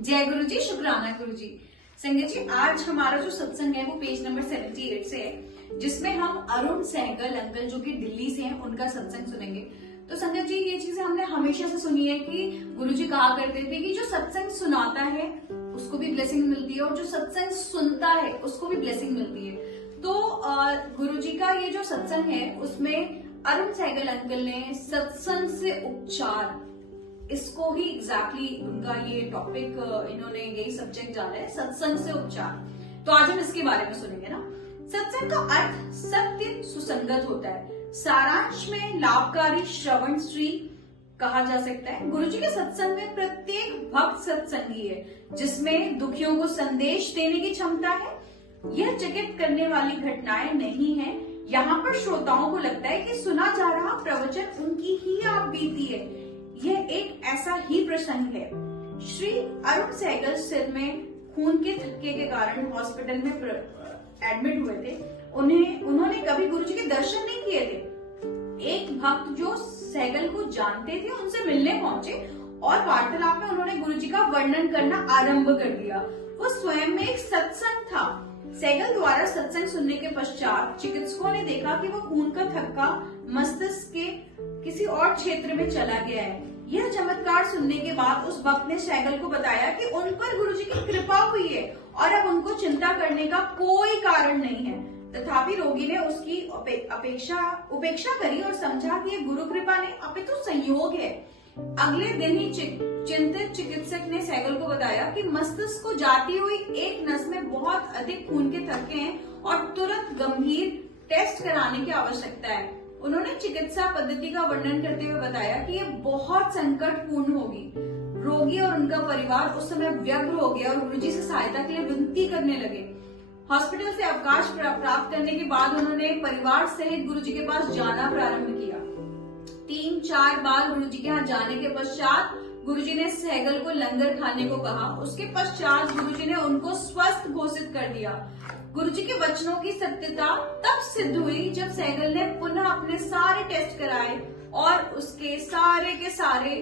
जय गुरु जी, शुक्राना गुरु जी। संगत जी, आज हमारा जो सत्संग है वो पेज नंबर 78 से है, जिसमें हम अरुण सहगल अंकल जो कि दिल्ली से हैं उनका सत्संग सुनेंगे। तो संगत जी, ये चीजें हमने हमेशा से सुनी है कि गुरु जी कहा करते थे कि जो सत्संग सुनाता है उसको भी ब्लेसिंग मिलती है और जो सत्संग सुनता है उसको भी ब्लेसिंग मिलती है। तो गुरु जी का ये जो सत्संग है उसमें अरुण सहगल अंकल ने सत्संग से उपचार, इसको ही एग्जैक्टली उनका ये टॉपिक, इन्होंने यही सब्जेक्ट डाला है, सत्संग से उपचार। तो आज हम इसके बारे में सुनेंगे ना। सत्संग का अर्थ सत्य सुसंगत होता है, सारांश में लाभकारी श्रवण श्री कहा जा सकता है। गुरु जी के सत्संग में प्रत्येक भक्त सत्संगी है, जिसमें दुखियों को संदेश देने की क्षमता है। यह चकित करने वाली घटनाएं नहीं है। यहाँ पर श्रोताओं को लगता है कि सुना जा रहा प्रवचन उनकी ही आप बीती है। यह एक ऐसा ही प्रसंग है। श्री अरुण सहगल सिर में खून के थक्के के कारण हॉस्पिटल में एडमिट हुए थे। उन्होंने कभी गुरुजी के दर्शन नहीं किए थे। एक भक्त जो सहगल को जानते थे उनसे मिलने पहुंचे और वार्तालाप में उन्होंने गुरुजी का वर्णन करना आरंभ कर दिया। वो स्वयं में एक सत्संग था। सहगल द्वारा सत्संग सुनने के पश्चात चिकित्सकों ने देखा कि वो खून का थक्का मस्तिष्क के किसी और क्षेत्र में चला गया है। यह चमत्कार सुनने के बाद उस भक्त ने सहगल को बताया कि उन पर गुरुजी की कृपा हुई है और अब उनको चिंता करने का कोई कारण नहीं है। तथापि रोगी ने उसकी उपेक्षा करी और समझा कि यह गुरु कृपा नहीं अपितु संयोग है। अगले दिन ही चिंतित चिकित्सक ने सहगल को बताया कि मस्तिष्क को जाती हुई एक नस में बहुत अधिक खून के थक्के हैं और तुरंत गंभीर टेस्ट कराने की आवश्यकता है। उन्होंने चिकित्सा पद्धति का वर्णन करते हुए बताया कि यह बहुत संकटपूर्ण होगी। रोगी और उनका परिवार उस समय व्यग्र हो गया और गुरुजी से सहायता के लिए विनती करने लगे। हॉस्पिटल से अवकाश प्राप्त करने के बाद उन्होंने परिवार सहित गुरुजी के पास जाना प्रारंभ किया। 3-4 बार गुरुजी के यहाँ जाने के पश्चात गुरुजी ने सहगल को लंगर खाने को कहा। उसके पश्चात गुरुजी ने उनको स्वस्थ घोषित कर दिया। गुरुजी के वचनों की सत्यता तब सिद्ध हुई जब सहगल ने पुनः अपने सारे टेस्ट कराए और उसके सारे के सारे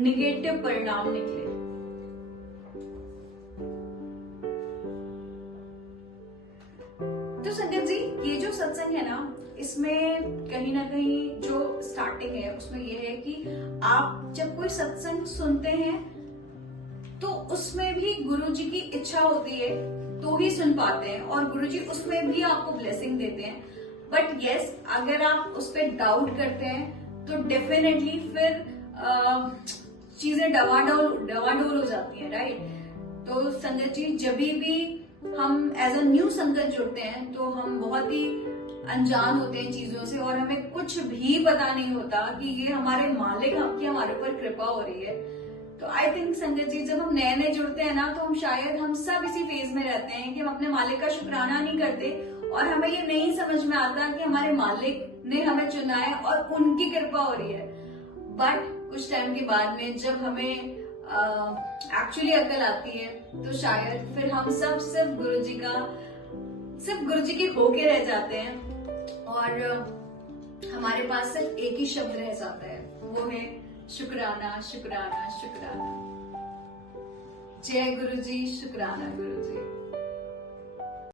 निगेटिव परिणाम निकले। तो संगत जी, ये जो सत्संग है ना, इसमें कहीं ना कहीं जो स्टार्टिंग है उसमें ये है कि आप जब कोई सत्संग सुनते हैं तो उसमें भी गुरुजी की इच्छा होती है तो ही सुन पाते हैं और गुरुजी उसमें भी आपको ब्लेसिंग देते हैं। बट यस, अगर आप उस पर डाउट करते हैं तो डेफिनेटली फिर चीजें डवाडोल हो जाती हैं, राइट। तो संगत जी, जब भी हम एज अ न्यू संगत जुड़ते हैं तो हम बहुत ही अनजान होते हैं चीजों से और हमें कुछ भी पता नहीं होता कि ये हमारे मालिक की हमारे ऊपर कृपा हो रही है। तो आई थिंक संगत जी, जब हम नए नए जुड़ते हैं ना तो हम सब इसी फेज में रहते हैं कि हम अपने मालिक का शुक्राना नहीं करते और हमें ये नहीं समझ में आता कि हमारे मालिक ने हमें चुना है और उनकी कृपा हो रही है। बट कुछ टाइम के बाद में जब हमें एक्चुअली अकल आती है तो शायद फिर हम सब सिर्फ गुरुजी के होके रह जाते हैं और हमारे पास सिर्फ एक ही शब्द रह जाता है, वो है शुक्राना शुक्राना शुक्राना। जय गुरु जी, शुक्राना गुरु जी।